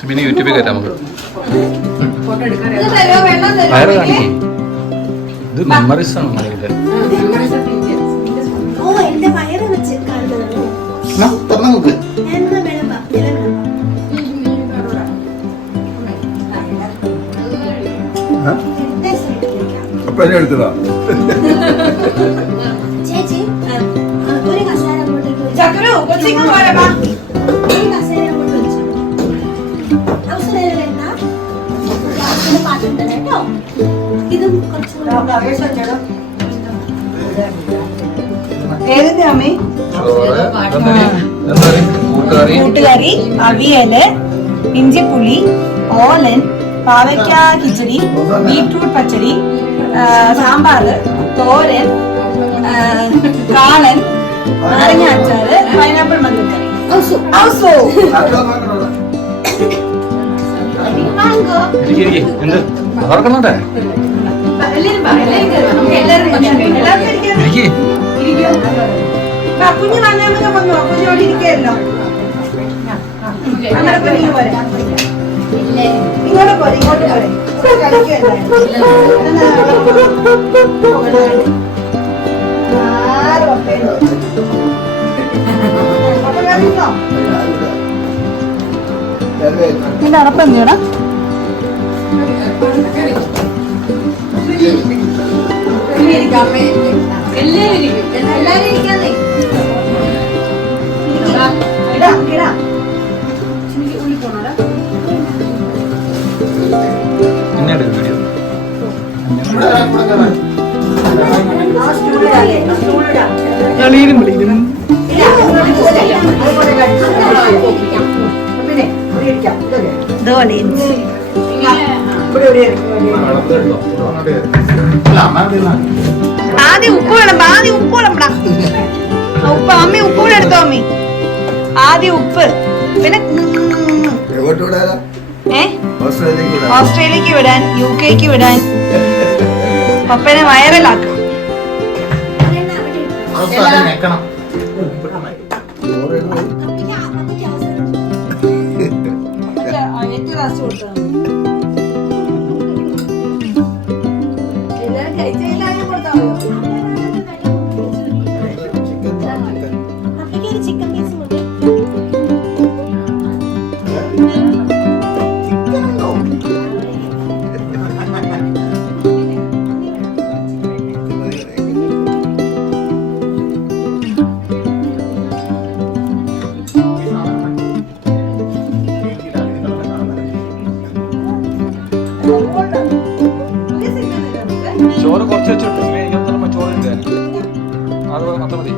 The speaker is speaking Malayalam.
സിമിനി യൂട്യൂബിൽ കയറ്റാം നമുക്ക്. വയറ് കാണിക്കും. ഇത് മെമ്മറീസ് ആണ് മലയിലെ. അപ്പൊ എന്നെ എടുത്തതാ. ചേച്ചി ഒരു കസേര അങ്ങോട്ടേക്ക് ചക്രു കൊച്ചിങ്ങ് പോലെ വാ. ഒരു കസേര അങ്ങോട്ട് വെച്ചു. അവസരം വേണ്ട. ക്ലാസ്സിന് പാട്ടുണ്ട് കേട്ടോ. ഇതും കുറച്ചുകൂടെ ഏതിന്റെ അമ്മേ? ചോറ്, കൂട്ടുകറി, അവിയല്, ഇഞ്ചിപ്പുളി, ഓലൻ, പാവയ്ക്ക കിച്ചടി, ബീട്രൂട്ട് പച്ചടി, സാമ്പാറ്, തോരൻ, കാളൻ, നാരങ്ങ അച്ചാറ്, പൈനാപ്പിൾ മല്ലിക്കറി. എന്ത് ഓർക്കണോട്ടെ? കുഞ്ഞു വന്നോ കുഞ്ഞോട് ഇരിക്കല്ലോ. അങ്ങനെ കുഞ്ഞു പോരെ ഇങ്ങോട്ട് പോരെ ഇങ്ങോട്ട് പോരെ നിന്റെ അറപ്പം എന്തിനാ? ആദ്യം ഉപ്പ് വേണം. ആദ്യം ഉപ്പ് വേണംടാ. ഉപ്പ് അമ്മ ഉപ്പ് കൂടെ എടുത്തോ അമ്മി. ആദ്യം ഉപ്പ് പിന്നെ ഓസ്ട്രേലിയക്ക് വിടാൻ, UK വിടാൻ, പപ്പനെ വൈറലാക്കും. ചിക്കൻ പീസ് കൊണ്ട് ചോറ് കുറച്ച് വെച്ചിട്ട് ചോറ് അത് മാത്രം മതി.